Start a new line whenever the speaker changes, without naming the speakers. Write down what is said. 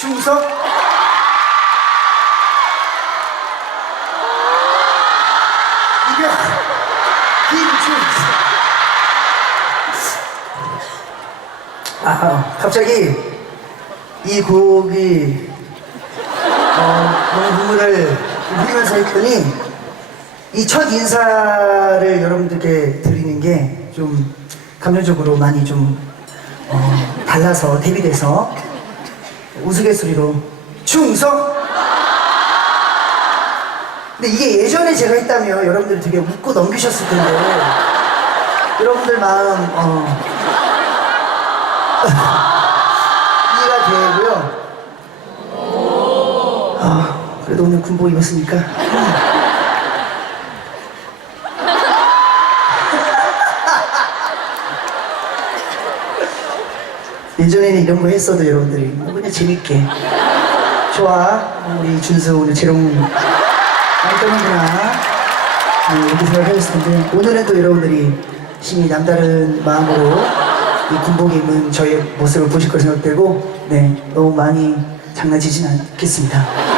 충성? 이병 김충성. 아 갑자기 이 곡이 어, 너무 눈물을 흘리면서 했더니 이 첫 인사를 여러분들께 드리는 게 좀 감정적으로 많이 좀 어, 달라서 데뷔돼서 우스갯소리로 충성! 근데 이게 예전에 제가 했다면 여러분들이 되게 웃고 넘기셨을 텐데 여러분들 마음 어, 이해가 되고요. 아, 그래도 오늘 군복 입었으니까. 예전에는 이런 거 했어도 여러분들이 뭐 그냥 재밌게. 좋아. 우리 준수 오늘 재롱. 많이 떠는구나. 네, 이렇게 생각하셨을 텐데 오늘은 또 여러분들이 심히 남다른 마음으로 이 군복에 입은 저의 모습을 보실 거 생각되고 네 너무 많이 장난치진 않겠습니다